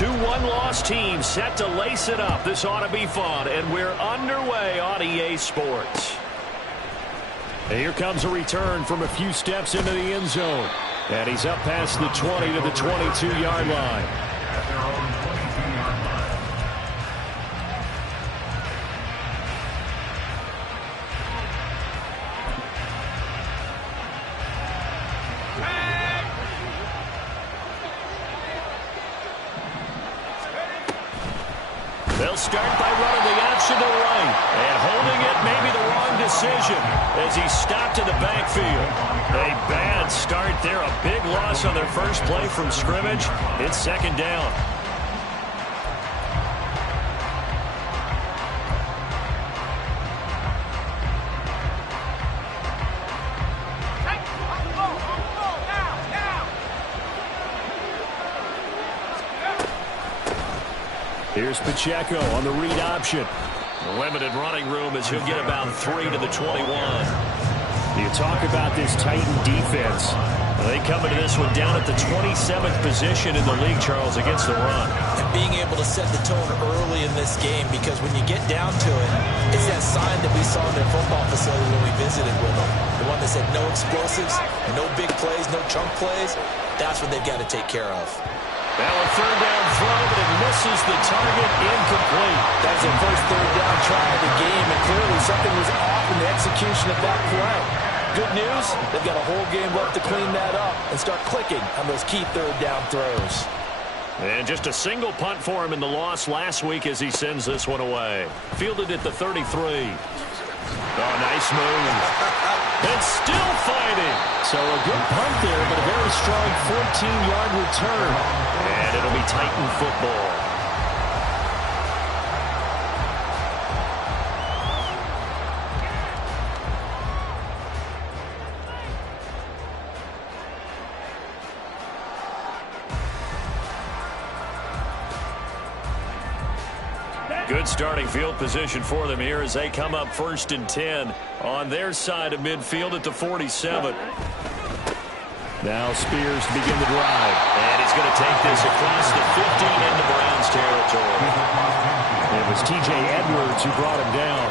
2-1 team set to lace it up. This ought to be fun, and we're underway on EA Sports. And here comes a return from a few steps into the end zone. And he's up past the 20 to the 22-yard line. They'll start by running the option to the right. And holding it may be the wrong decision as he's stopped in the backfield. A bad start there. A big loss on their first play from scrimmage. It's second down. Here's Pacheco on the read option. Limited running room as he'll get about 3 to the 21. You talk about this Titan defense. They come into this one down at the 27th position in the league, Charles, against the run. And being able to set the tone early in this game, because when you get down to it, it's that sign that we saw in their football facility when we visited with them. The one that said no explosives, no big plays, no chunk plays. That's what they've got to take care of. Now a third down throw, but it misses the target, incomplete. That's their first third down try of the game, and clearly something was off in the execution of that play. Good news, they've got a whole game left to clean that up and start clicking on those key third down throws. And just a single punt for him in the loss last week as he sends this one away. Fielded at the 33. Oh, nice move. And still fighting. So a good punt there, but a very strong 14-yard return. And it'll be Titan football. Good starting field position for them here as they come up 1st and 10 on their side of midfield at the 47. Now Spears to begin the drive. And he's going to take this across the 15 into Browns territory. It was T.J. Edwards who brought him down.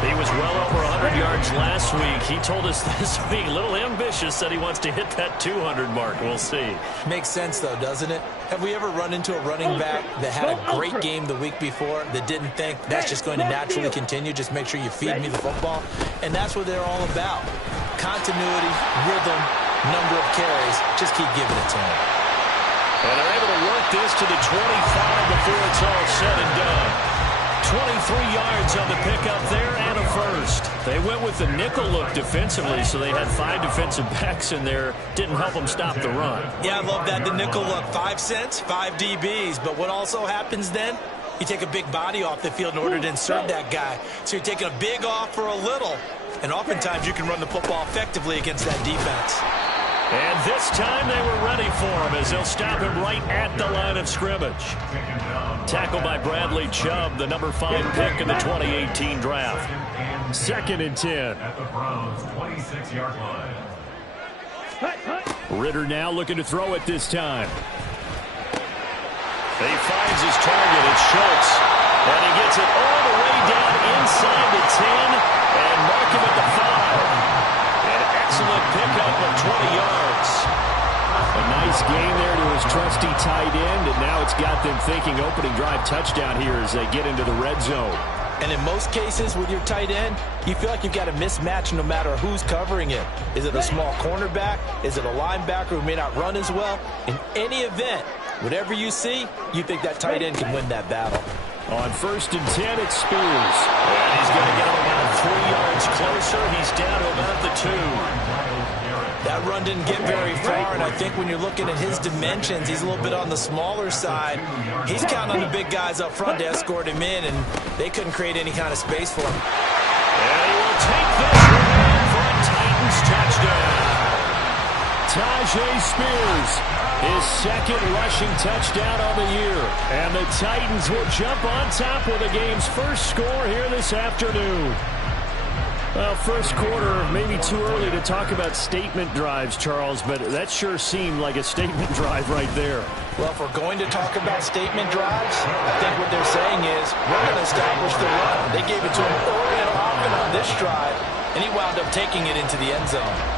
He was well over 100 yards last week. He told us this week, a little ambitious, that he wants to hit that 200 mark. We'll see. Makes sense, though, doesn't it? Have we ever run into a running back that had a great game the week before that didn't think that's just going to naturally continue? Just make sure you feed me the football. And that's what they're all about. Continuity, rhythm, number of carries. Just keep giving it to him. And they're able to work this to the 25 before it's all said and done. 23 yards on the pickup there and a first. They went with the nickel look defensively, so they had 5 defensive backs in there. Didn't help them stop the run. Yeah, I love that, the nickel look. 5 cents, 5 DBs. But what also happens then? You take a big body off the field in order to insert that guy. So you're taking a big off for a little. And oftentimes you can run the football effectively against that defense. And this time they were ready for him as they'll stop him right at the line of scrimmage. Tackled by Bradley Chubb, the number 5 pick in the 2018 draft. 2nd and 10. At the Browns' 26-yard line. Ritter now looking to throw it this time. He finds his target. It's Schultz. And he gets it all the way down inside the 10 and mark him at the 5. An excellent pickup of 20 yards. A nice game there to his trusty tight end, and now it's got them thinking opening drive touchdown here as they get into the red zone. And in most cases with your tight end, you feel like you've got a mismatch no matter who's covering it. Is it a small cornerback? Is it a linebacker who may not run as well? In any event, whatever you see, you think that tight end can win that battle. On 1st and 10, it's Spears. And he's going to get him about 3 yards closer. He's down to about the 2. That run didn't get very far, and I think when you're looking at his dimensions, he's a little bit on the smaller side. He's counting on the big guys up front to escort him in, and they couldn't create any kind of space for him. And he will take this one in for a Titans touchdown. Tyjae Spears, his 2nd rushing touchdown on the year. And the Titans will jump on top with the game's first score here this afternoon. Well, first quarter, maybe too early to talk about statement drives, Charles, but that sure seemed like a statement drive right there. Well, if we're going to talk about statement drives, I think what they're saying is we're going to establish the run. They gave it to him early and often on this drive, and he wound up taking it into the end zone.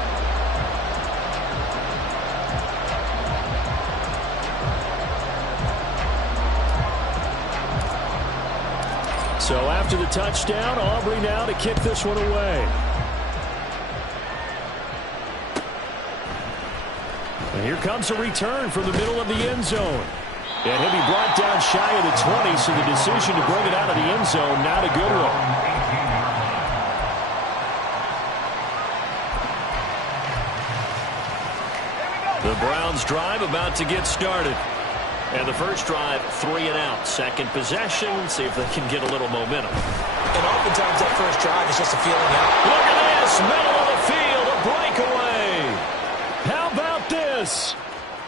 So after the touchdown, Aubrey now to kick this one away. And here comes a return from the middle of the end zone. And he'll be brought down shy of the 20, so the decision to bring it out of the end zone, not a good one. The Browns drive about to get started. And the first drive, 3 and out. Second possession, see if they can get a little momentum. And oftentimes that first drive is just a feeling out. Look at this, middle of the field, a breakaway. How about this?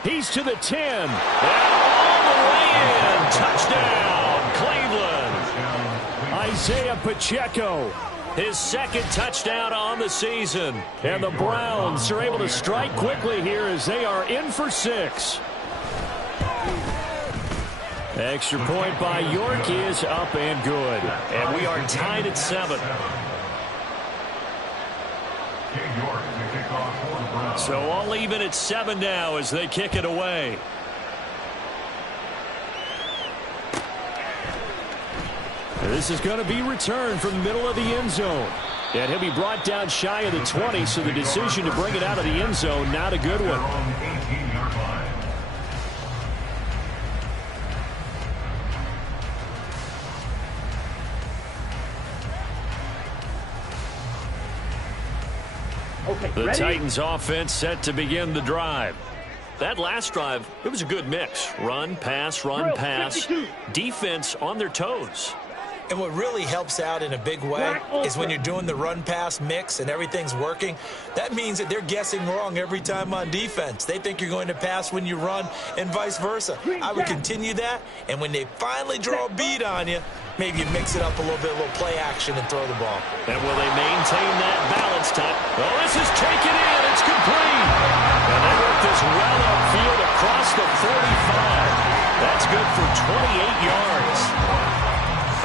He's to the 10. And all the way in. Touchdown, Cleveland. Isaiah Pacheco. His second touchdown on the season. And the Browns are able to strike quickly here as they are in for 6. Extra point by York is up and good. And we are tied at 7. So all even at 7 now as they kick it away. This is going to be returned from the middle of the end zone. And he'll be brought down shy of the 20, so the decision to bring it out of the end zone, not a good one. The Titans offense set to begin the drive. That last drive, it was a good mix. Run, pass, defense on their toes. And what really helps out in a big way is when you're doing the run-pass mix and everything's working, that means that they're guessing wrong every time on defense. They think you're going to pass when you run and vice versa. I would continue that, and when they finally draw a beat on you, maybe you mix it up a little bit, a little play action and throw the ball. And will they maintain that balance time? Oh, this is taken in. It's complete. And they work this well upfield across the 45. That's good for 28 yards.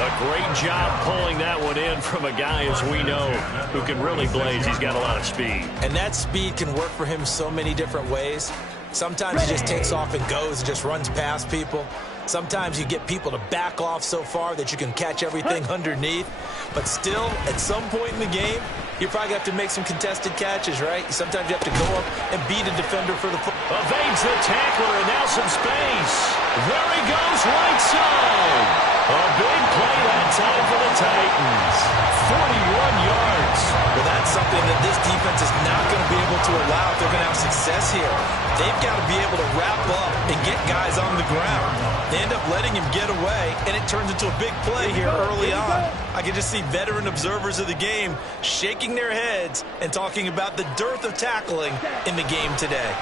A great job pulling that one in from a guy, as we know, who can really blaze. He's got a lot of speed. And that speed can work for him so many different ways. Sometimes he just takes off and goes and just runs past people. Sometimes you get people to back off so far that you can catch everything underneath. But still, at some point in the game, you probably have to make some contested catches, right? Sometimes you have to go up and beat a defender for the football. Evades the tackler, and now some space. There he goes, right side. A big play that time for the Titans. 41 yards. Well, that's something that this defense is not going to be able to allow if they're going to have success here. They've got to be able to wrap up and get guys on the ground. They end up letting him get away, and it turns into a big play here early on. I can just see veteran observers of the game shaking their heads and talking about the dearth of tackling in the game today.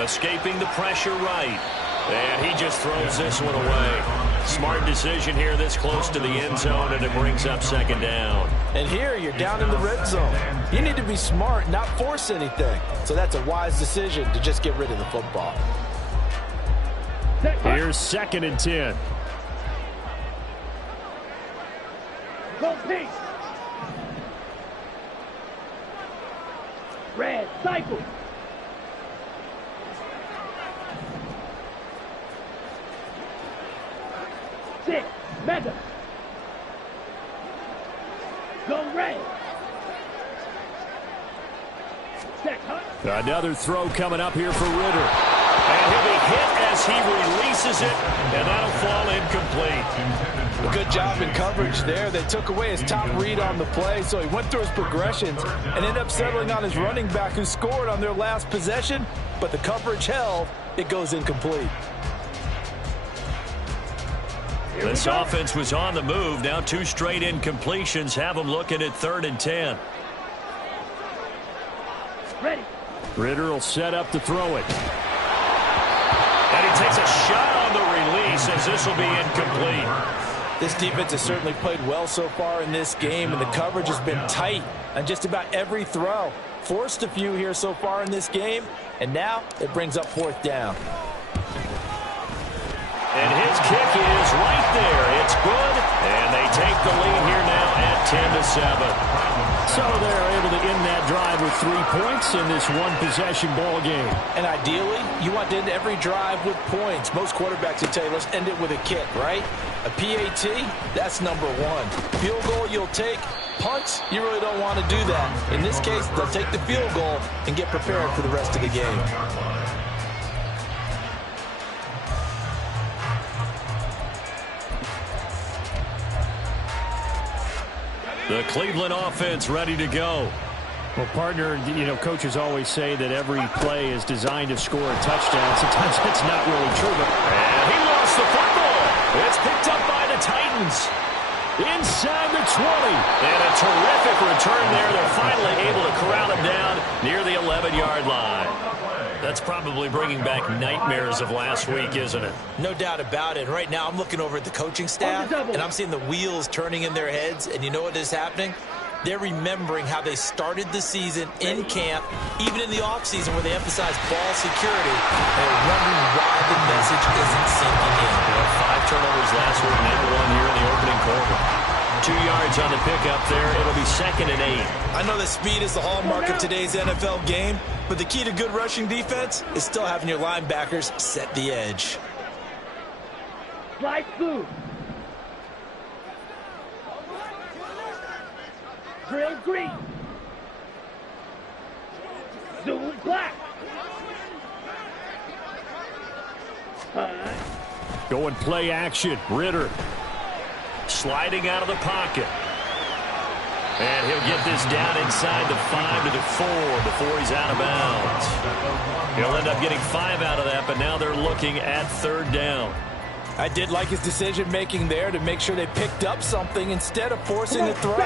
Escaping the pressure right. And he just throws this one away. Smart decision here this close to the end zone, and it brings up second down. And here you're down in the red zone. You need to be smart, not force anything. So that's a wise decision to just get rid of the football. Here's 2nd and 10. Go pink. Red, cycle. Six, Madden. Go red. Another throw coming up here for Ritter. And he'll be hit as he releases it, and that'll fall incomplete. Good job in coverage there. They took away his top read on the play, so he went through his progressions and ended up settling on his running back who scored on their last possession, but the coverage held. It goes incomplete. This offense was on the move. Now 2 straight incompletions have them looking at 3rd and 10. Ready. Ritter will set up to throw it. And he takes a shot on the release as this will be incomplete. This defense has certainly played well so far in this game, and the coverage has been tight on just about every throw. Forced a few here so far in this game, and now it brings up 4th down. And his kick is right there. It's good, and they take the lead here now at 10-7. So they're able to end that drive with 3 points in this one-possession ball game. And ideally, you want to end every drive with points. Most quarterbacks will tell you, let's end it with a kick, right? A PAT, that's number 1. Field goal you'll take. Punts, you really don't want to do that. In this case, they'll take the field goal and get prepared for the rest of the game. The Cleveland offense ready to go. Well, partner, coaches always say that every play is designed to score a touchdown. Sometimes that's not really true. And he lost the football. It's picked up by the Titans. Inside the 20. And a terrific return there. They're finally able to corral him down near the 11-yard line. That's probably bringing back nightmares of last week, isn't it? No doubt about it. Right now, I'm looking over at the coaching staff, and I'm seeing the wheels turning in their heads. And you know what is happening? They're remembering how they started the season in camp, even in the offseason where they emphasized ball security. They're wondering why the message isn't sinking in. 5 turnovers last week, maybe 1 here in the opening quarter. 2 yards on the pickup there. It'll be 2nd and 8. I know that speed is the hallmark of today's NFL game, but the key to good rushing defense is still having your linebackers set the edge. Slide through. Drill green. Zoom black. Going play action. Ritter sliding out of the pocket. And he'll get this down inside the 5 to the 4 before he's out of bounds. He'll end up getting 5 out of that, but now they're looking at 3rd down. I did like his decision-making there to make sure they picked up something instead of forcing the throw.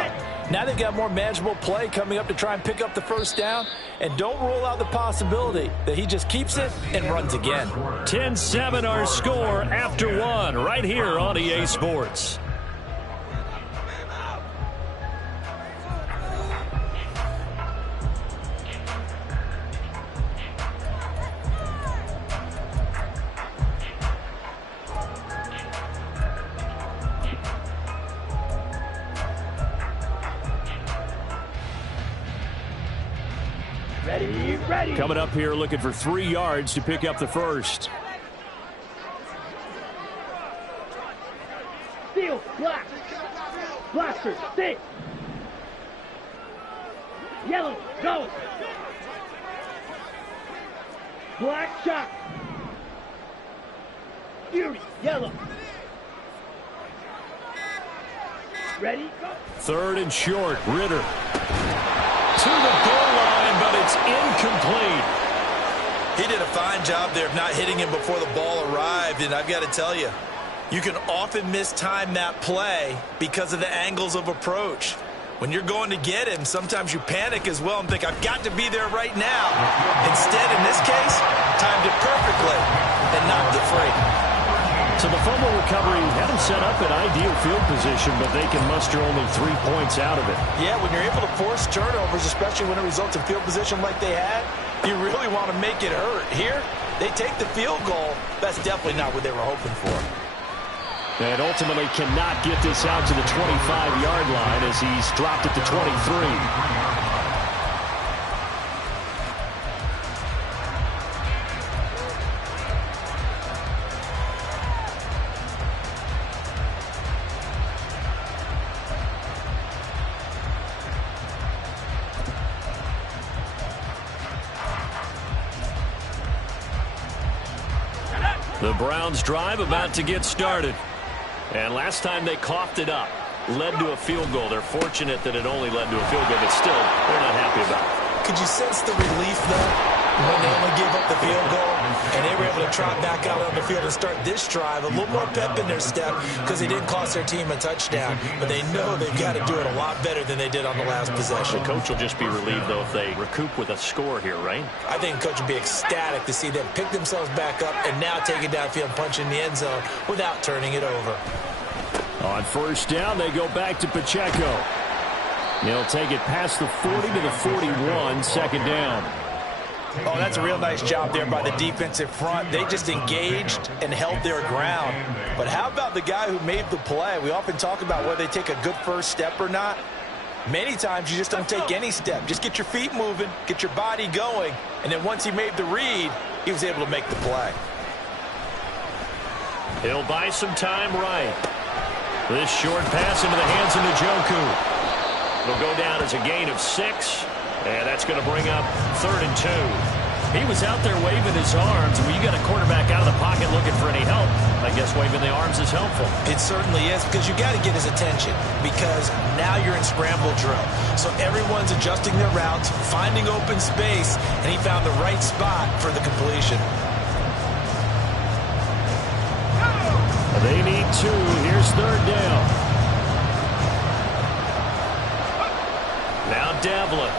Now they've got more manageable play coming up to try and pick up the 1st down. And don't rule out the possibility that he just keeps it and runs again. 10-7 our score after 1 right here on EA Sports. Ready. Coming up here looking for 3 yards to pick up the 1st. Steel, black. Blaster, stick. Yellow, go. Black shot. Fury, yellow. Ready, go. 3rd and short. Ritter to the goal line, but it's incomplete. He did a fine job there of not hitting him before the ball arrived, and I've got to tell you, you can often mistime that play because of the angles of approach. When you're going to get him, sometimes you panic as well and think, I've got to be there right now. Instead, in this case, timed it perfectly and knocked it free. So the fumble recovery had them set up in ideal field position, but they can muster only 3 points out of it. Yeah, when you're able to force turnovers, especially when it results in field position like they had, you really want to make it hurt. Here, they take the field goal. That's definitely not what they were hoping for. And ultimately cannot get this out to the 25-yard line as he's dropped at the 23. The Browns drive about to get started. And last time they coughed it up, led to a field goal. They're fortunate that it only led to a field goal, but still, they're not happy about it. Could you sense the relief, though, when they only gave up the field goal and they were able to trot back out on the field and start this drive? A little more pep in their step because they didn't cost their team a touchdown, but they know they've got to do it a lot better than they did on the last possession. The coach will just be relieved, though, if they recoup with a score here, right? I think the coach would be ecstatic to see them pick themselves back up and now take it downfield and punch in the end zone without turning it over. On first down, they go back to Pacheco. He'll take it past the 40 to the 41, second down. Oh, that's a real nice job there by the defensive front. They just engaged and held their ground. But how about the guy who made the play? We often talk about whether they take a good first step or not. Many times you just don't take any step. Just get your feet moving, get your body going, and then once he made the read, he was able to make the play. He'll buy some time right. This short pass into the hands of Njoku. It'll go down as a gain of 6, and that's going to bring up 3rd and 2. He was out there waving his arms. When you got a quarterback out of the pocket looking for any help, I guess waving the arms is helpful. It certainly is, because you got to get his attention, because now you're in scramble drill. So everyone's adjusting their routes, finding open space, and he found the right spot for the completion. They need 2. Here's 3rd down. Now Devlin.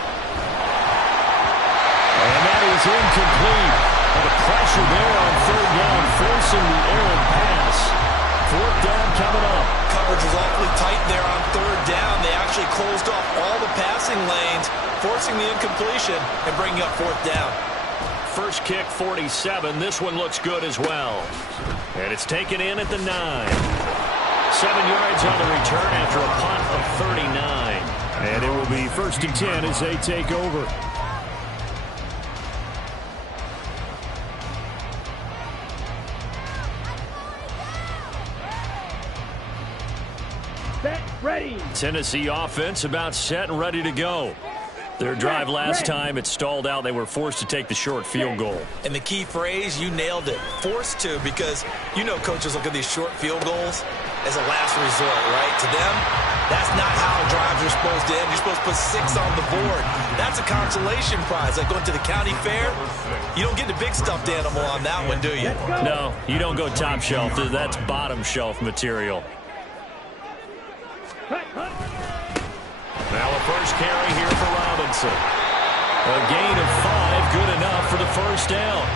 And that is incomplete. And the pressure there on 3rd down, forcing the errant pass. 4th down coming up. Coverage was awfully tight there on 3rd down. They actually closed off all the passing lanes, forcing the incompletion and bringing up 4th down. First kick, 47. This one looks good as well. And it's taken in at the 9. 7 yards on the return after a punt of 39. And it will be 1st and 10 as they take over. Set, ready. Tennessee offense about set and ready to go. Their drive last time, it stalled out. They were forced to take the short field goal. And the key phrase, you nailed it, forced to, because you know coaches look at these short field goals as a last resort, right? To them, that's not how drives are supposed to end. You're supposed to put 6 on the board. That's a consolation prize. Like going to the county fair, you don't get the big stuffed animal on that one, do you? No, you don't go top shelf. That's bottom shelf material. Now a first carry here for Robinson. A gain of 5, good enough for the first down.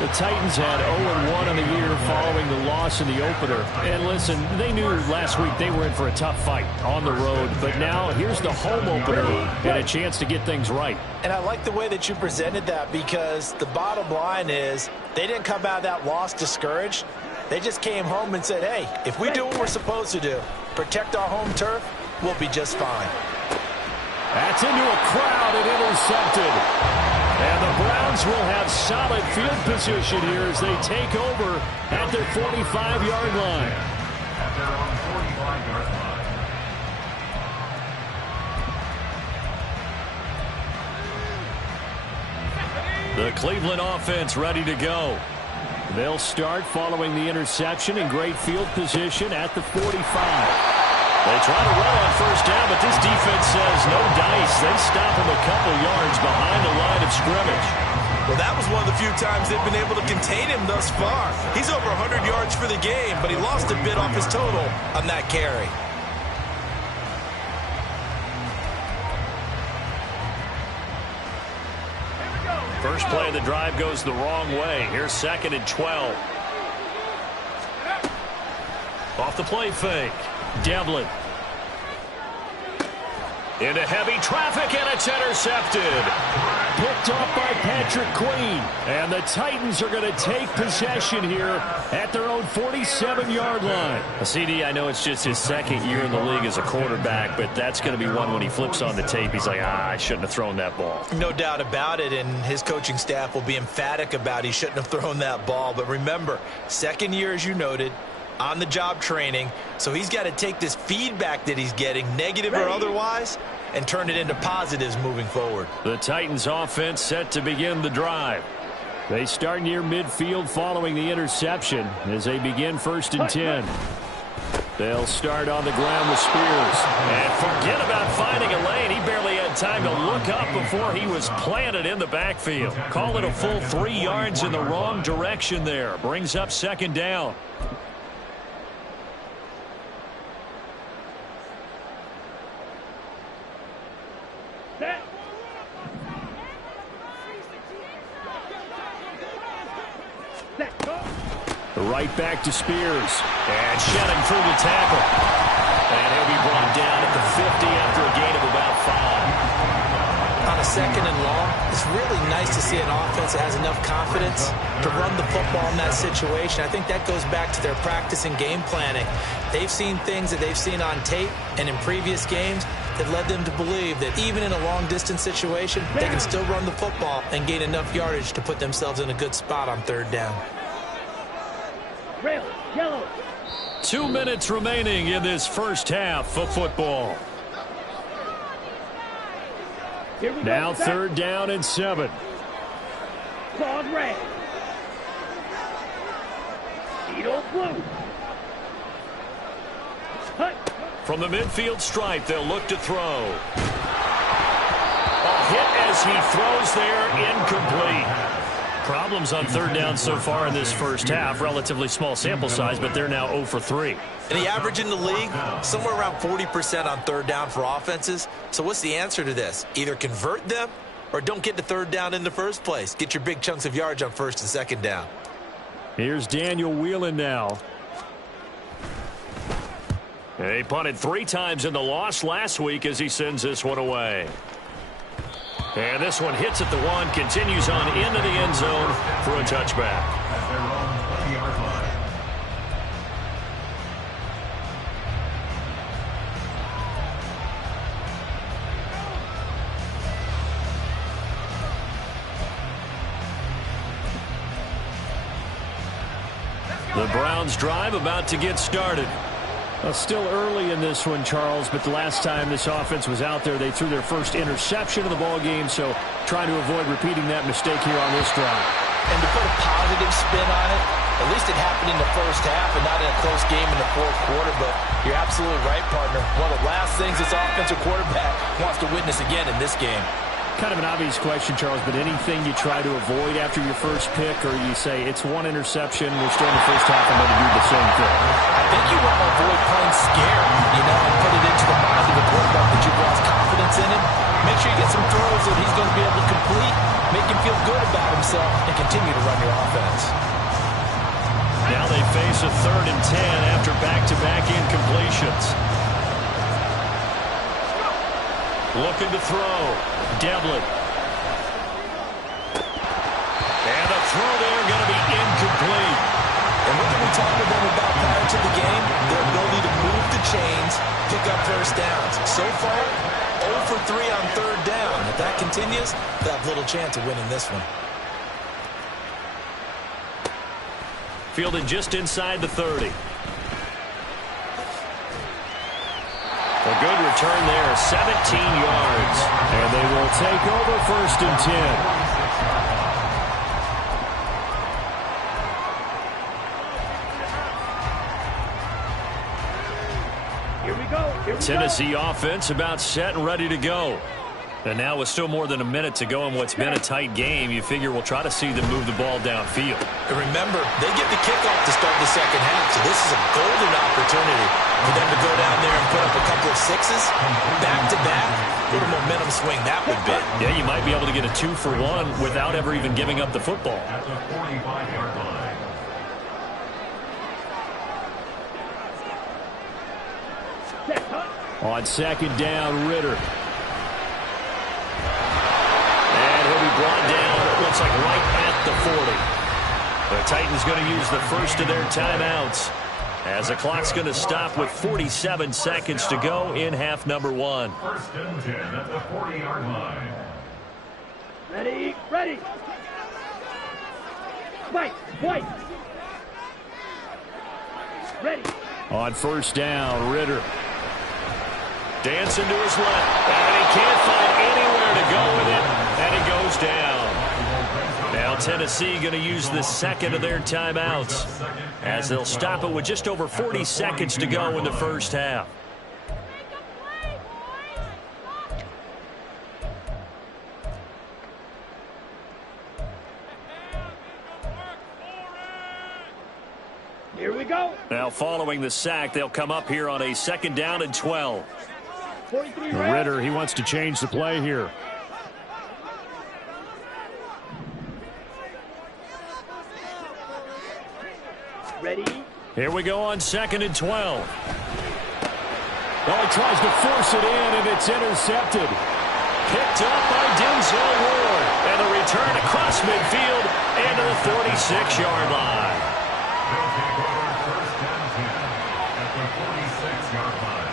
The Titans had 0-1 on the year following the loss in the opener. And listen, they knew last week they were in for a tough fight on the road. But now here's the home opener and a chance to get things right. And I like the way that you presented that, because the bottom line is they didn't come out of that loss discouraged. They just came home and said, hey, if we do what we're supposed to do, protect our home turf, we'll be just fine. That's into a crowd and intercepted. And the Browns will have solid field position here as they take over at their 45-yard line. At their own 45-yard line. The Cleveland offense ready to go. They'll start following the interception in great field position at the 45. They try to run on first down, but this defense says no dice. They stop him a couple yards behind the line of scrimmage. Well, that was one of the few times they've been able to contain him thus far. He's over 100 yards for the game, but he lost a bit off his total on that carry. First play of the drive goes the wrong way. Here's 2nd and 12. Off the play fake. Devlin. Into heavy traffic, and it's intercepted. Picked off by Patrick Queen. And the Titans are going to take possession here at their own 47-yard line. CD, I know it's just his 2nd year in the league as a quarterback, but that's going to be one when he flips on the tape. He's like, I shouldn't have thrown that ball. No doubt about it, and his coaching staff will be emphatic about he shouldn't have thrown that ball. But remember, 2nd year, as you noted, on-the-job training, so he's got to take this feedback that he's getting, negative or otherwise, and turn it into positives moving forward. The Titans offense set to begin the drive. They start near midfield following the interception as they begin 1st and 10. They'll start on the ground with Spears. And forget about finding a lane. He barely had time to look up before he was planted in the backfield. Call it a full 3 yards in the wrong direction there. Brings up 2nd down. Right back to Spears. And shedding through the tackle. And he'll be brought down at the 50 after a gain of about 5. On a second and long, it's really nice to see an offense that has enough confidence to run the football in that situation. I think that goes back to their practice and game planning. They've seen things that they've seen on tape and in previous games that led them to believe that even in a long-distance situation, they can still run the football and gain enough yardage to put themselves in a good spot on third down. Rail, yellow. 2 minutes remaining in this first half of football. Here we Now go. third down and 7. Claws red. Needle blue. Hut. From the midfield stripe, they'll look to throw. A hit as he throws there, incomplete. Problems on third down so far in this first half. Relatively small sample size, but they're now 0 for 3. And the average in the league, somewhere around 40% on third down for offenses. So what's the answer to this? Either convert them or don't get to third down in the first place. Get your big chunks of yards on first and second down. Here's Daniel Whelan now. They punted 3 times in the loss last week as he sends this one away. And this one hits at the 1, continues on into the end zone for a touchback. At their own 20-yard line. The Browns drive about to get started. Well, still early in this one, Charles, but the last time this offense was out there, they threw their first interception of the ball game, so trying to avoid repeating that mistake here on this drive. And to put a positive spin on it, at least it happened in the first half and not in a close game in the fourth quarter, but you're absolutely right, partner. One of the last things this offensive quarterback wants to witness again in this game. Kind of an obvious question, Charles, but anything you try to avoid after your first pick, or you say it's one interception, we're still in the first half, I'm going to do the same thing? I think you want to avoid playing scared, and put it into the mind of the quarterback that you've lost confidence in him. Make sure you get some throws that he's going to be able to complete, make him feel good about himself, and continue to run your offense. Now they face a 3rd and 10 after back-to-back incompletions. Looking to throw. Devlin. And the throw there going to be incomplete. And what did we talk to them about prior to the game? Their ability to move the chains, pick up first downs. So far, 0 for 3 on third down. If that continues, they'll have little chance of winning this one. Fielded just inside the 30. A good return there, 17 yards. And they will take over 1st and 10. Here we go. Here we Tennessee go. offense about set and ready to go. And now with still more than a minute to go in what's been a tight game, you figure we'll try to see them move the ball downfield. And remember, they get the kickoff to start the second half, so this is a golden opportunity for them to go down there and put up a couple of sixes, back-to-back. What a momentum swing that would be. Yeah, you might be able to get a 2-for-1 without ever even giving up the football. At the 45-yard line. Set, hut. On 2nd down, Ritter. And he'll be brought down, it looks like right at the 40. The Titans going to use the first of their timeouts as the clock's going to stop with 47 seconds to go in half number 1. 1st and 10 at the 40-yard line. Ready, ready. White, white. Ready. On 1st down, Ritter. Dancing to his left, and he can't find anywhere to go with it, and it goes down. Now Tennessee going to use the second of their timeouts as they'll stop it with just over 40 seconds to go in the first half. Here we go. Now following the sack, they'll come up here on a 2nd down and 12. 43 red. Ritter, he wants to change the play here. Ready? Here we go on 2nd and 12. Oh, he tries to force it in, and it's intercepted. Picked up by Denzel Ward. And the return across midfield and to the 46-yard line. They'll take over 1st and 10 at the 46-yard line.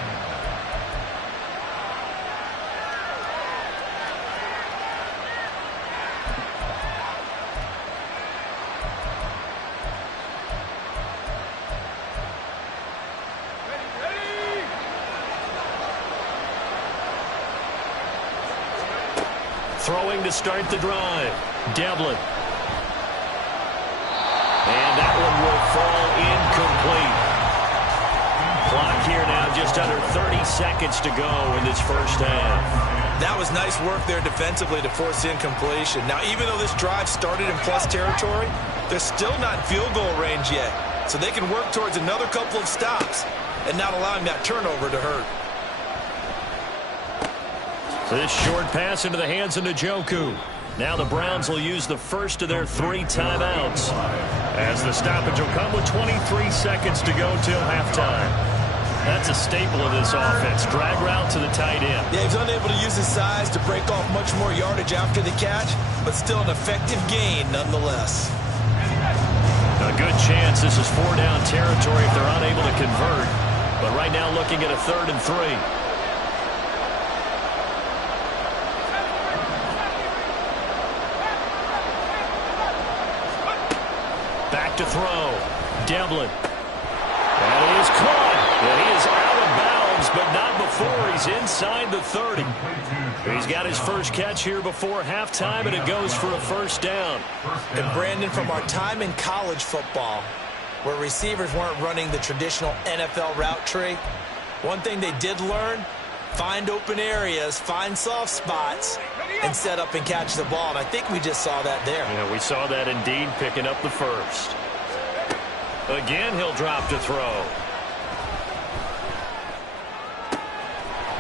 Throwing to start the drive. Devlin. And that one will fall incomplete. Clock here now just under 30 seconds to go in this first half. That was nice work there defensively to force incompletion. Now, even though this drive started in plus territory, they're still not in field goal range yet. So they can work towards another couple of stops and not allowing that turnover to hurt. This short pass into the hands of Njoku. Now the Browns will use the first of their 3 timeouts, as the stoppage will come with 23 seconds to go till halftime. That's a staple of this offense. Drag route to the tight end. Yeah, he's unable to use his size to break off much more yardage after the catch, but still an effective gain nonetheless. A good chance this is 4-down territory if they're unable to convert. But right now looking at a 3rd and 3. Back to throw. Devlin. And he is caught. And he is out of bounds, but not before he's inside the 30. He's got his first catch here before halftime, and it goes for a 1st down. And Brandon, from our time in college football, where receivers weren't running the traditional NFL route tree, one thing they did learn, find open areas, find soft spots, and set up and catch the ball. And I think we just saw that there. Yeah, we saw that indeed, picking up the first. Again, he'll drop to throw.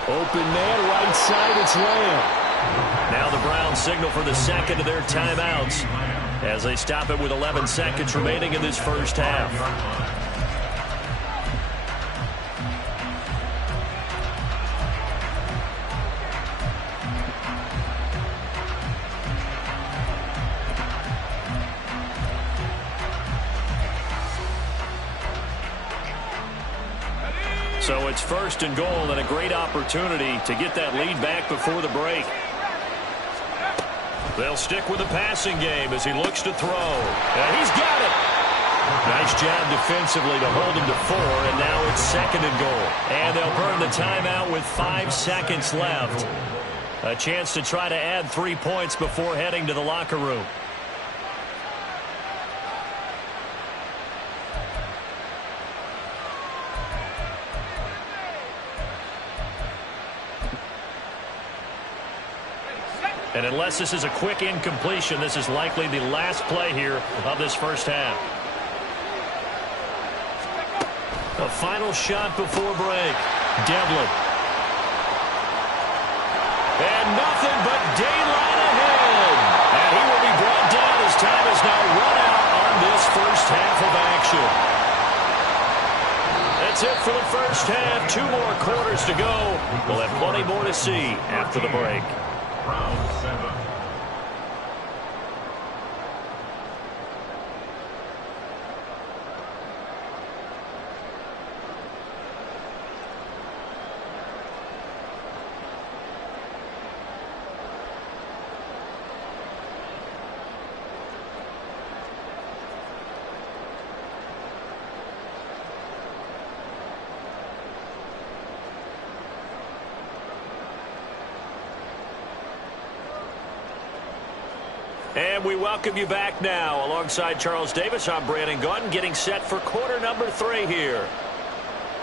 Open man, right side, it's Lamb. Now the Browns signal for the second of their timeouts as they stop it with 11 seconds remaining in this first half. So it's 1st and goal, and a great opportunity to get that lead back before the break. They'll stick with the passing game as he looks to throw. And he's got it. Nice job defensively to hold him to 4, and now it's 2nd and goal. And they'll burn the timeout with 5 seconds left. A chance to try to add 3 points before heading to the locker room. And unless this is a quick incompletion, this is likely the last play here of this first half. A final shot before break. Devlin. And nothing but daylight ahead. And he will be brought down as time is now run out on this first half of action. That's it for the first half. 2 more quarters to go. We'll have plenty more to see after the break. Round 7. And we welcome you back now. Alongside Charles Davis, I'm Brandon Gaudin, getting set for quarter number 3 here.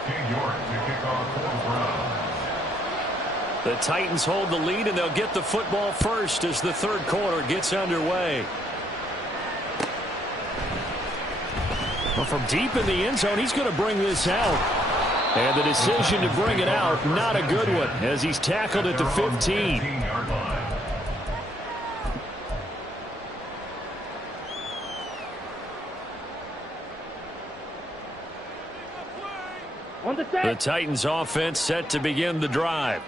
King York to kick off for the Browns. The Titans hold the lead, and they'll get the football first as the 3rd quarter gets underway. Well, from deep in the end zone, he's going to bring this out. And the decision to bring it out, not a good one, as he's tackled at the 15. 15-yard line. On the The set. Titans offense set to begin the drive.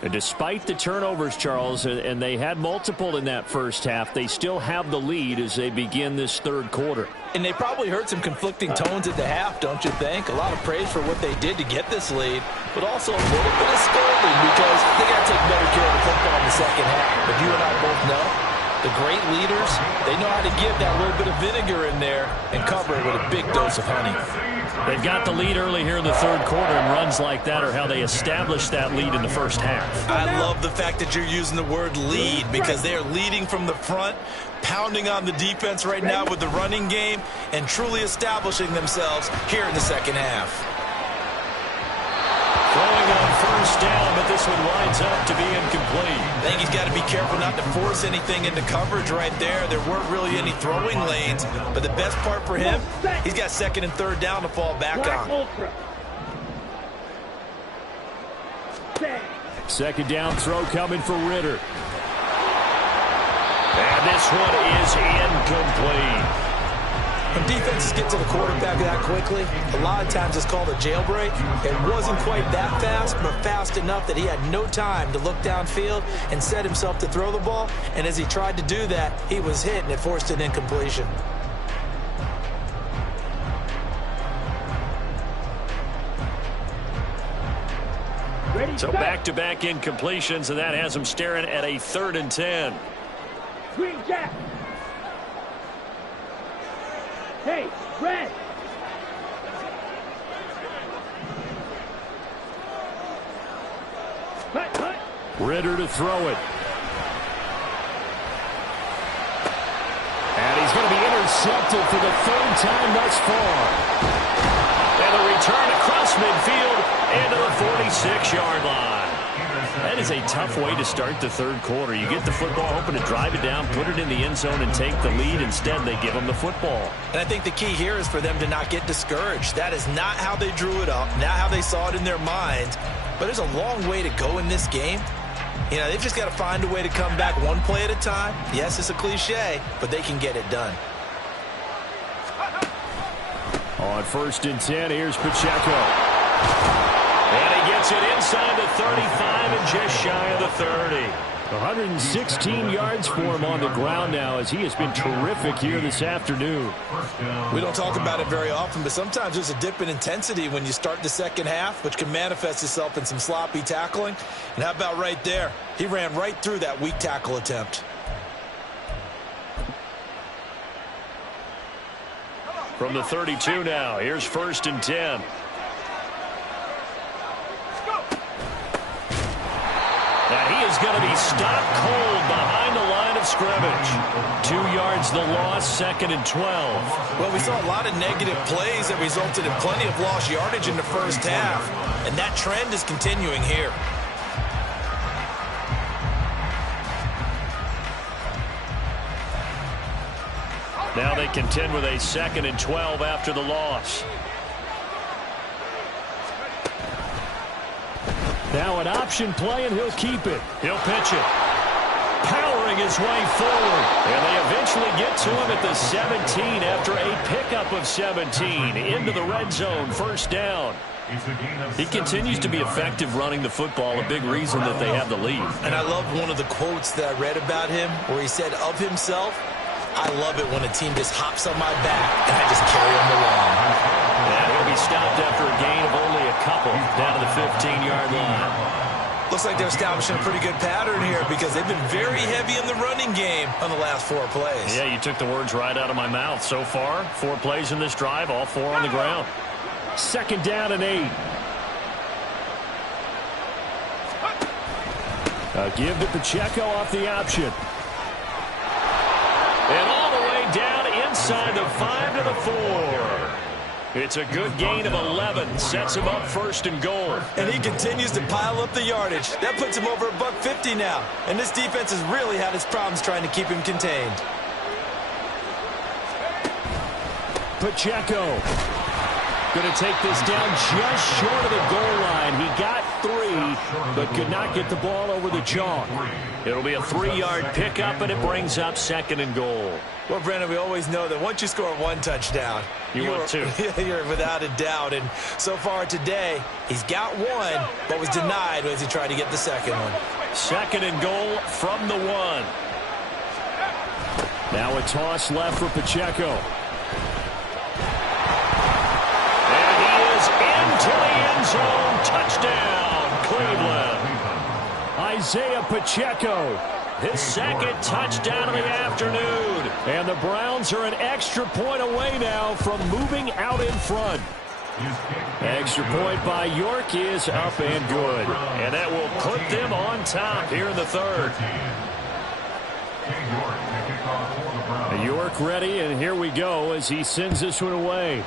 And despite the turnovers, Charles, and they had multiple in that first half, they still have the lead as they begin this third quarter. And they probably heard some conflicting tones at the half, don't you think? A lot of praise for what they did to get this lead, but also a little bit of scolding because they got to take better care of the football in the second half. But you and I both know the great leaders, they know how to give that little bit of vinegar in there and cover it with a big dose of honey. They've got the lead early here in the third quarter, and runs like that are how they established that lead in the first half. I love the fact that you're using the word lead because they are leading from the front, pounding on the defense right now with the running game, and truly establishing themselves here in the second half. Throwing on first down, but this one winds up to be incomplete. I think he's got to be careful not to force anything into coverage right there. There weren't really any throwing lanes, but the best part for him, he's got second and third down to fall back Black on. Ultra. Set. Second down throw coming for Ritter. And this one is incomplete. When defenses get to the quarterback that quickly, a lot of times it's called a jailbreak. It wasn't quite that fast, but fast enough that he had no time to look downfield and set himself to throw the ball. And as he tried to do that, he was hit and it forced an incompletion. Ready, So set. back-to-back incompletions, and that has them staring at a 3rd and 10. Green Jack. Hey, red. Hut, hut. Ritter to throw it. And he's going to be intercepted for the third time thus far. And a return across midfield into the 46-yard line. That is a tough way to start the third quarter. You get the football, hoping to drive it down, put it in the end zone, and take the lead. Instead, they give them the football. And I think the key here is for them to not get discouraged. That is not how they drew it up, not how they saw it in their minds. But there's a long way to go in this game. You know, they've just got to find a way to come back one play at a time. Yes, it's a cliche, but they can get it done. On 1st and 10, here's Pacheco. And he gets it inside the 35 and just shy of the 30. 116 yards for him on the ground now as he has been terrific here this afternoon. We don't talk about it very often, but sometimes there's a dip in intensity when you start the second half, which can manifest itself in some sloppy tackling. And how about right there? He ran right through that weak tackle attempt. From the 32 now, here's 1st and 10. Now he is going to be stopped cold behind the line of scrimmage. 2 yards the loss, 2nd and 12. Well, we saw a lot of negative plays that resulted in plenty of lost yardage in the first half, and that trend is continuing here. Now they contend with a 2nd and 12 after the loss. Now an option play, and he'll keep it. He'll pitch it. Powering his way forward. And they eventually get to him at the 17 after a pickup of 17. Into the red zone, 1st down. He continues to be effective running the football, a big reason that they have the lead. And I love one of the quotes that I read about him where he said of himself, "I love it when a team just hops on my back and I just carry them along." And he'll be stopped after a gain of only a couple down to the 15-yard line. Looks like they're establishing a pretty good pattern here because they've been very heavy in the running game on the last 4 plays. Yeah, you took the words right out of my mouth. So far, 4 plays in this drive, all 4 on the ground. 2nd down and 8. A give to Pacheco off the option. And all the way down inside the 5 to the 4. It's a good gain of 11. Sets him up 1st and goal. And he continues to pile up the yardage. That puts him over $150 now. And this defense has really had its problems trying to keep him contained. Pacheco. Going to take this down just short of the goal line. He got 3, but could not get the ball over the chalk. It'll be a 3-yard pickup, and it brings up 2nd and goal. Well, Brandon, we always know that once you score 1 touchdown, want 2. You're without a doubt. And so far today, he's got 1, but was denied as he tried to get the 2nd one. 2nd and goal from the 1. Now a toss left for Pacheco. And he is into the end zone. Touchdown, Cleveland. Isaiah Pacheco. His 2nd touchdown of the afternoon. And the Browns are an extra point away now from moving out in front. Extra point by York is up and good. And that will put them on top here in the 3rd. York ready, and here we go as he sends this one away.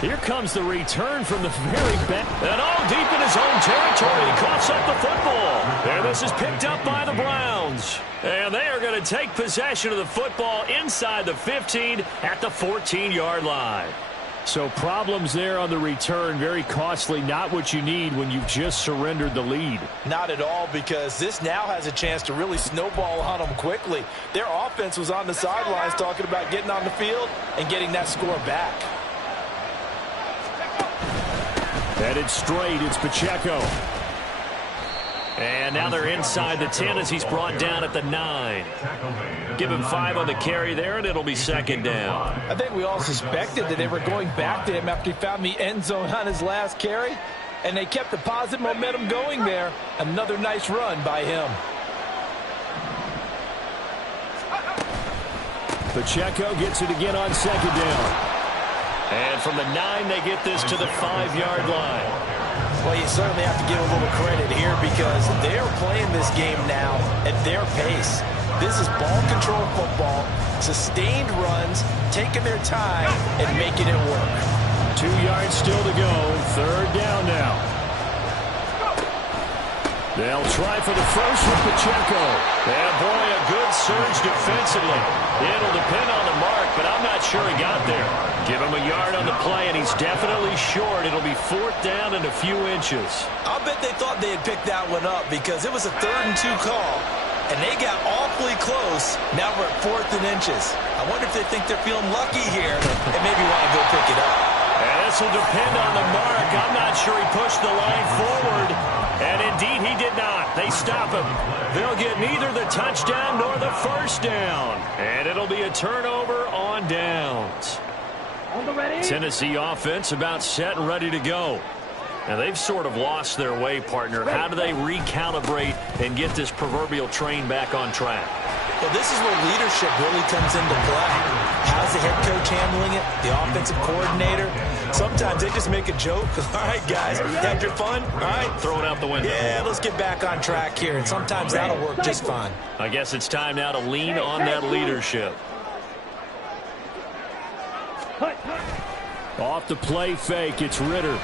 Here comes the return from the very back. And all deep in his own territory. He coughs up the football. And this is picked up by the Browns. And they are going to take possession of the football inside the 15 at the 14-yard line. So problems there on the return. Very costly. Not what you need when you've just surrendered the lead. Not at all, because this now has a chance to really snowball on them quickly. Their offense was on the sidelines talking about getting on the field and getting that score back. Headed straight, it's Pacheco. And now they're inside the 10 as he's brought down at the 9. Give him 5 on the carry there, and it'll be 2nd down. I think we all suspected that they were going back to him after he found the end zone on his last carry, and they kept the positive momentum going there. Another nice run by him. Pacheco gets it again on 2nd down. And from the 9, they get this to the 5-yard line. Well, you certainly have to give a little credit here because they're playing this game now at their pace. This is ball control football, sustained runs, taking their time, and making it work. 2 yards still to go. 3rd down now. They'll try for the first with Pacheco. And boy, a good surge defensively. It'll depend on the mark, but I'm not sure he got there. Give him a yard on the play, and he's definitely short. It'll be 4th down and a few inches. I'll bet they thought they had picked that one up because it was a 3rd and 2 call, and they got awfully close. Now we're at 4th and inches. I wonder if they think they're feeling lucky here and maybe want to go pick it up. And this will depend on the mark. I'm not sure he pushed the line forward. And indeed, he did not. They stop him. They'll get neither the touchdown nor the 1st down. And it'll be a turnover on downs. On the ready. Tennessee offense about set and ready to go. Now, they've sort of lost their way, partner. How do they recalibrate and get this proverbial train back on track? Well, this is where leadership really comes into play. How's the head coach handling it? The offensive coordinator? Sometimes they just make a joke. All right, guys, had your fun? All right. Throw it out the window. Yeah, let's get back on track here, and sometimes that'll work just fine. I guess it's time now to lean on that leadership. Off the play fake, it's Ritter.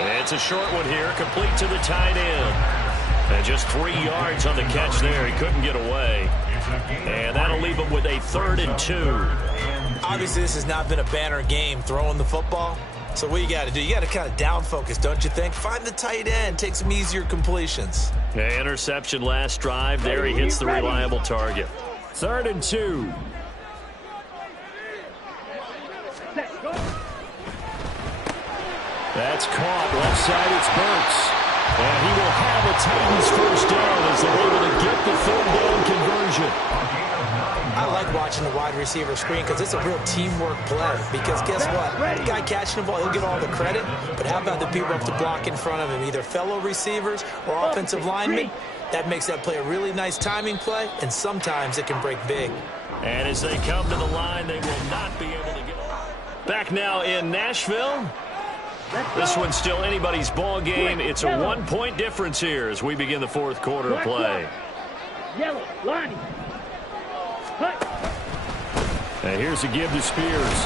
It's a short one here, complete to the tight end. And just 3 yards on the catch there. He couldn't get away. And that'll leave him with a 3rd and 2. Obviously, this has not been a banner game throwing the football. So what you got to do, you got to kind of down focus, don't you think? Find the tight end, take some easier completions. Interception last drive. There he hits the reliable target. 3rd and 2. That's caught. Left side, it's Burks. And he will have a Titans 1st down as they're able to get the 3rd down conversion. I like watching the wide receiver screen because it's a real teamwork play. Because guess what? The guy catching the ball, he'll get all the credit. But how about the people up to block in front of him, either fellow receivers or offensive linemen? That makes that play a really nice timing play, and sometimes it can break big. And as they come to the line, they will not be able to get off. Back now in Nashville. This one's still anybody's ball game. It's a 1-point difference here as we begin the 4th quarter of play. Yellow, Lonnie. And here's a give to Spears.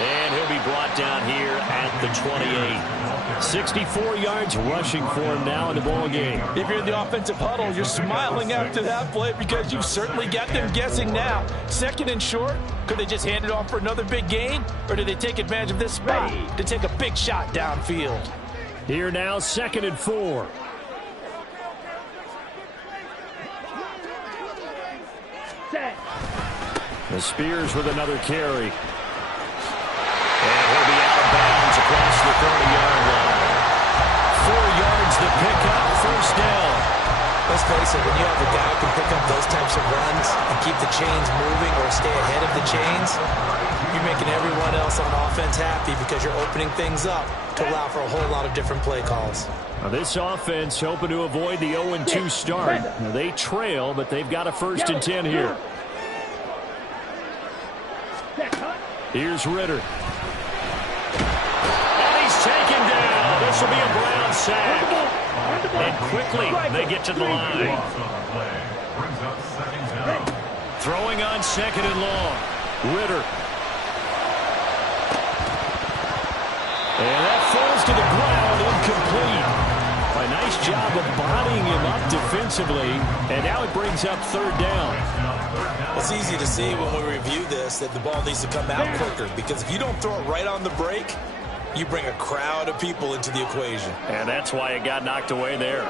And he'll he'll be brought down here at the 28. 64 yards rushing for him now in the ball game. If you're in the offensive huddle, you're smiling after that play because you've certainly got them guessing now. Second and short, could they just hand it off for another big gain? Or did they take advantage of this spot to take a big shot downfield? Here now, 2nd and 4. Set. The Spears with another carry. And he'll be out of bounds across the 30-yard line. 4 yards to pick up, first down. Let's face it, when you have a guy who can pick up those types of runs and keep the chains moving or stay ahead of the chains, you're making everyone else on offense happy because you're opening things up to allow for a whole lot of different play calls. Now this offense hoping to avoid the 0-2 start. Now they trail, but they've got a 1st and 10 here. Here's Ritter. And he's taken down. This will be a Brown sack. And quickly they get to the line. Throwing on 2nd and long. Ritter. And that falls to the ground, incomplete. A nice job of bodying him up defensively, and now it brings up 3rd down. It's easy to see when we review this that the ball needs to come out quicker because if you don't throw it right on the break, you bring a crowd of people into the equation. And that's why it got knocked away there.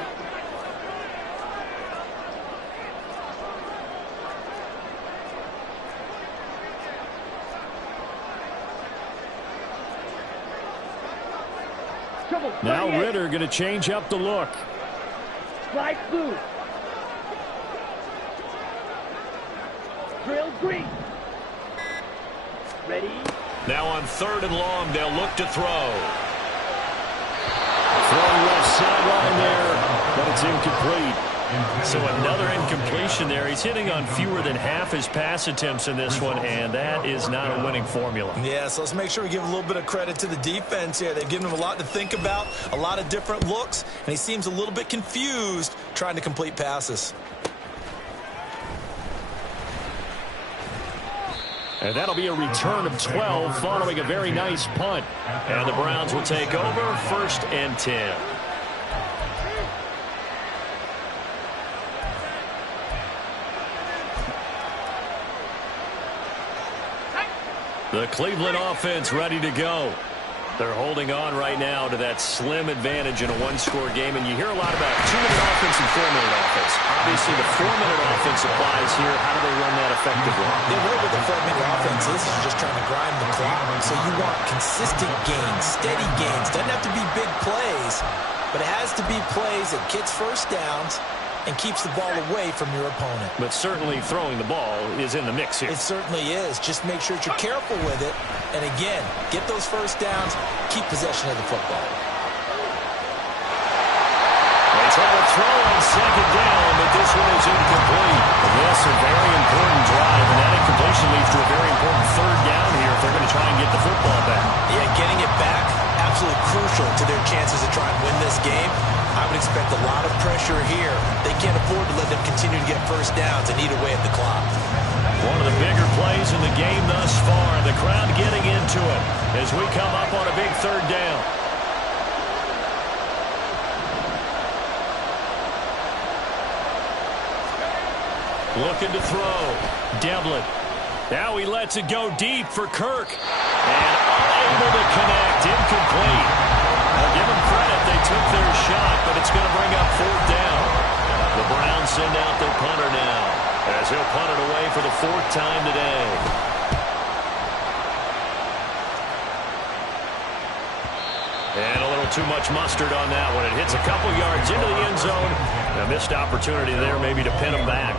Now Ritter going to change up the look. Slide blue. Drill green. Ready. Now on 3rd and long, they'll look to throw. Throwing left sideline there, but it's incomplete. So another incompletion there. He's hitting on fewer than half his pass attempts in this one, and that is not a winning formula. Yeah, so let's make sure we give a little bit of credit to the defense here. They've given him a lot to think about, a lot of different looks, and he seems a little bit confused trying to complete passes. And that'll be a return of 12 following a very nice punt. And the Browns will take over 1st and 10. The Cleveland offense ready to go. They're holding on right now to that slim advantage in a one-score game, and you hear a lot about 2-minute offense and 4-minute offense. Obviously, the 4-minute offense applies here. How do they run that effectively? The way with the 4-minute offense is just trying to grind the clock. So you want consistent gains, steady gains. Doesn't have to be big plays, but it has to be plays that gets first downs and keeps the ball away from your opponent. But certainly throwing the ball is in the mix here. It certainly is. Just make sure that you're careful with it. And again, get those first downs, keep possession of the football. They try to throw on 2nd down, but this one is incomplete. Yes, a very important drive, and that incompletion leads to a very important 3rd down here if they're going to try and get the football back. Yeah, getting it back, absolutely crucial to their chances to try and win this game. I would expect a lot of pressure here. They can't afford to let them continue to get first downs and eat away at the clock. One of the bigger plays in the game thus far. The crowd getting into it as we come up on a big 3rd down. Looking to throw. Devlin. Now he lets it go deep for Kirk. And unable to connect. Incomplete. I'll give them credit. They took their shot, but it's going to bring up 4th down. The Browns send out their punter now, as he'll punt it away for the 4th time today. And a little too much mustard on that one. It hits a couple yards into the end zone. A missed opportunity there maybe to pin them back.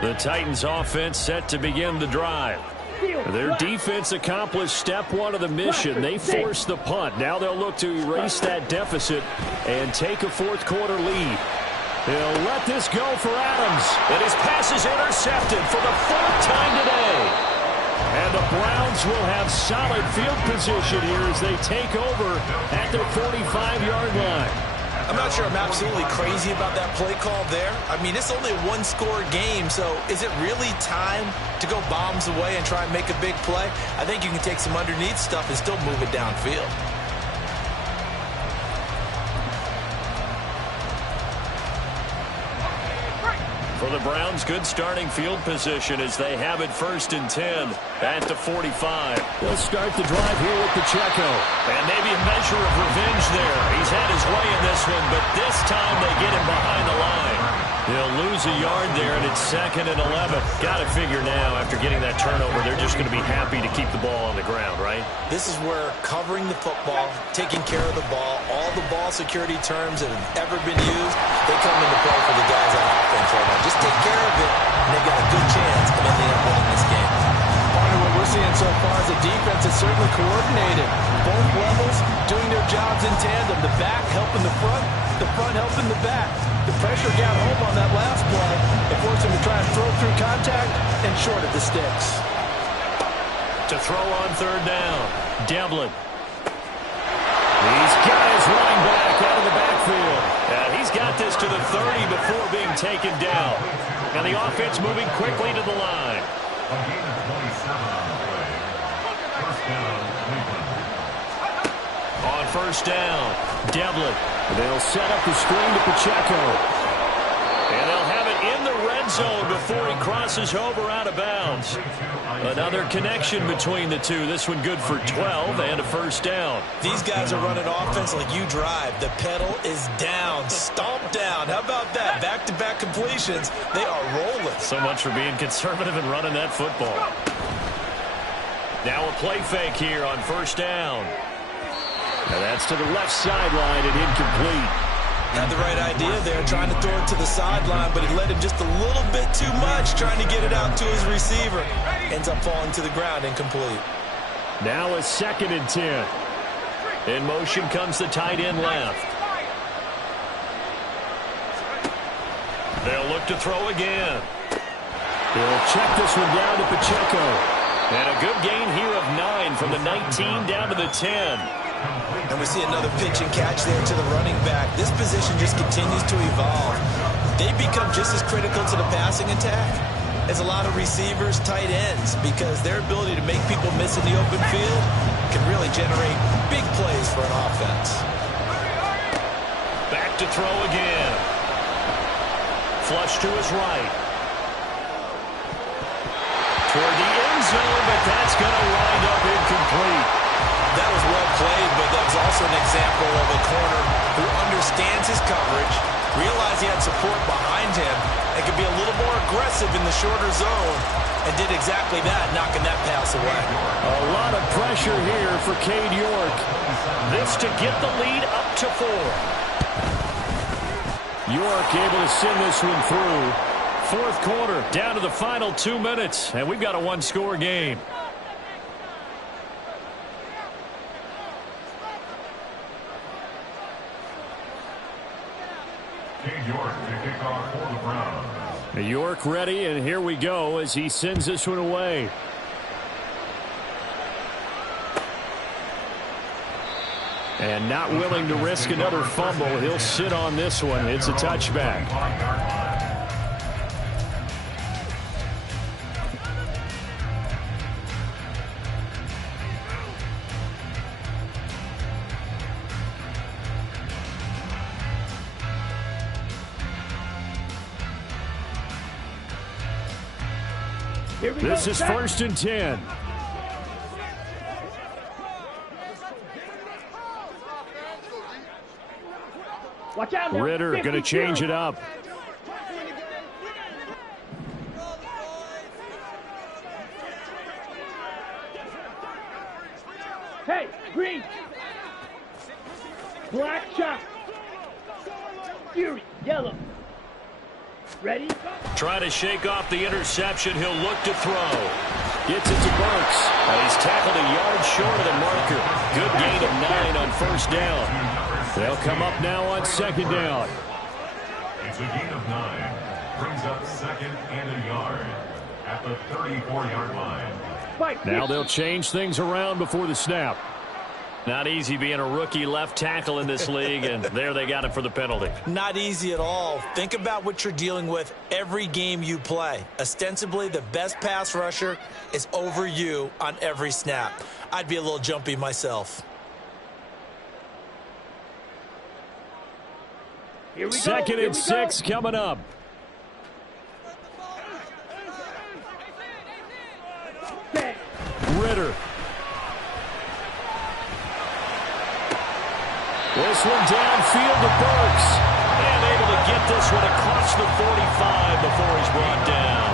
The Titans offense set to begin the drive. Their defense accomplished step 1 of the mission. They forced the punt. Now they'll look to erase that deficit and take a 4th quarter lead. They'll let this go for Adams. And his pass is intercepted for the 4th time today. And the Browns will have solid field position here as they take over at their 45-yard line. I'm not sure I'm absolutely crazy about that play call there. I mean, it's only a one-score game, so is it really time to go bombs away and try and make a big play? I think you can take some underneath stuff and still move it downfield. For the Browns, good starting field position as they have it 1st and 10 at the 45. They'll start the drive here with Pacheco. And maybe a measure of revenge there. He's had his way in this one, but this time they get him behind the line. He'll lose a yard there, and it's 2nd and 11. Got to figure now, after getting that turnover, they're just going to be happy to keep the ball on the ground, right? This is where covering the football, taking care of the ball, all the ball security terms that have ever been used, they come into play for the guys on offense right now. Just take care of it, and they've got a good chance of ending up winning this game. Part of what we're seeing so far is the defense is certainly coordinated. Both levels doing their jobs in tandem. The back helping the front helping the back. The pressure got home on that last play. It forced him to try and throw through contact and short at the sticks. To throw on 3rd down, Devlin. He's got his running back out of the backfield. He's got this to the 30 before being taken down. And the offense moving quickly to the line. A gain of 27 on the play. 1st down, Cleveland. On 1st down, Devlin. They'll set up the screen to Pacheco. And they'll have it in the red zone before he crosses over out of bounds. Another connection between the two. This one good for 12 and a 1st down. These guys are running offense like you drive. The pedal is down, stomped down. How about that? Back-to-back completions. They are rolling. So much for being conservative and running that football. Now a play fake here on 1st down. And that's to the left sideline and incomplete. Had the right idea there, trying to throw it to the sideline, but he let him just a little bit too much, trying to get it out to his receiver. Ends up falling to the ground, incomplete. Now a 2nd and 10. In motion comes the tight end left. They'll look to throw again. He'll check this one down to Pacheco. And a good gain here of 9 from the 19 down to the 10. And we see another pitch and catch there to the running back. This position just continues to evolve. They become just as critical to the passing attack as a lot of receivers, tight ends, because their ability to make people miss in the open field can really generate big plays for an offense. Back to throw again. Flush to his right. Toward the end zone, but that's going to wind up incomplete. That was well played, but that was also an example of a corner who understands his coverage, realized he had support behind him, and could be a little more aggressive in the shorter zone, and did exactly that, knocking that pass away. A lot of pressure here for Cade York. This to get the lead up to 4. York able to send this one through. 4th quarter, down to the final 2 minutes, and we've got a 1-score game. Cade York to kick off for the Browns. York ready, and here we go as he sends this one away. And not willing to risk another fumble. He'll sit on this one. It's a touchback. This is 1st and 10. Watch out now. Ritter going to change it up. Hey, green. Black chop. Fury, yellow. Ready? Try to shake off the interception. He'll look to throw. Gets it to Burks. He's tackled a yard short of the marker. Good gain of 9 on 1st down. They'll come up now on 2nd down. It's a gain of 9. Brings up 2nd and a yard at the 34-yard line. Fight. Now they'll change things around before the snap. Not easy being a rookie left tackle in this league, and there they got it for the penalty. Not easy at all. Think about what you're dealing with every game you play. Ostensibly, the best pass rusher is over you on every snap. I'd be a little jumpy myself. Here we go. Second Here and we 6 go. coming up. Set. Ritter. This one downfield to Burks. And able to get this one across the 45 before he's brought down.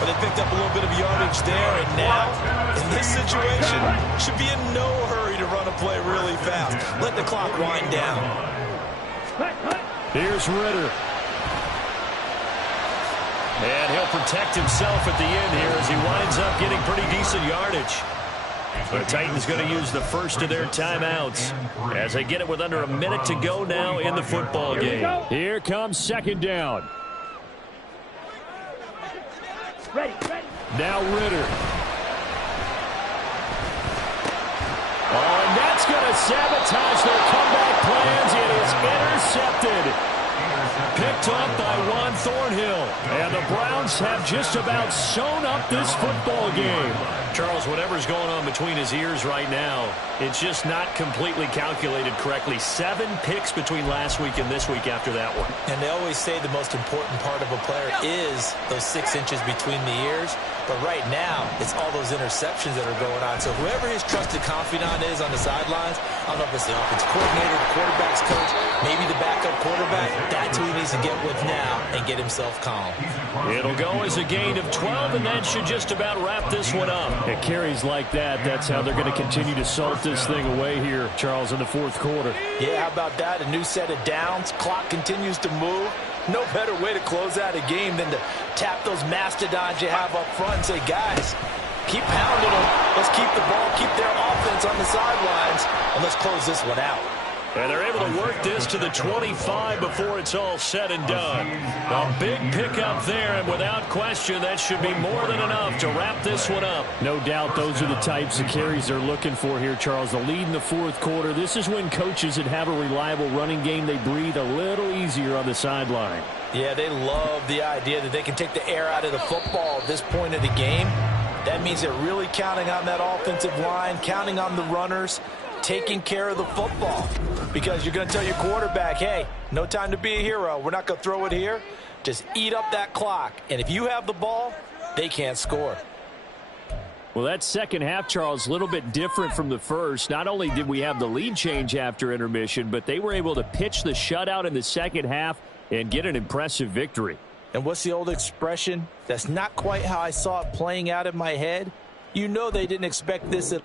But they picked up a little bit of yardage there, and now, in this situation, should be in no hurry to run a play really fast. Let the clock wind down. Hut, hut. Here's Ritter. And he'll protect himself at the end here as he winds up getting pretty decent yardage. The Titans going to use the first of their timeouts as they get it with under a minute to go now in the football game. Here comes second down. Ready, ready. Now Ritter. Oh, and that's going to sabotage their comeback plans. It is intercepted. Picked off by Juan Thornhill. And the Browns have just about sewn up this football game. Charles, whatever's going on between his ears right now, it's just not completely calculated correctly. 7 picks between last week and this week after that one. And they always say the most important part of a player is those 6 inches between the ears. But right now, it's all those interceptions that are going on. So whoever his trusted confidant is on the sidelines, I don't know if it's the offensive coordinator, the quarterback's coach, maybe the backup quarterback, that's who he needs to get with now and get himself calm. It'll go as a gain of 12, and that should just about wrap this one up. It carries like that. That's how they're going to continue to salt this thing away here, Charles, in the fourth quarter. Yeah, how about that? A new set of downs. Clock continues to move. No better way to close out a game than to tap those mastodons you have up front and say, guys, keep pounding them. Let's keep the ball, keep their offense on the sidelines, and let's close this one out. And they're able to work this to the 25 before it's all said and done. A big pickup there, and without question, that should be more than enough to wrap this one up. No doubt those are the types of carries they're looking for here, Charles. The lead in the fourth quarter. This is when coaches that have a reliable running game, they breathe a little easier on the sideline. Yeah, they love the idea that they can take the air out of the football at this point of the game. That means they're really counting on that offensive line, counting on the runners, taking care of the football. Because you're going to tell your quarterback, hey, no time to be a hero. We're not going to throw it here. Just eat up that clock. And if you have the ball, they can't score. Well, that second half, Charles, a little bit different from the first. Not only did we have the lead change after intermission, but they were able to pitch the shutout in the second half and get an impressive victory. And what's the old expression? That's not quite how I saw it playing out in my head. You know they didn't expect this at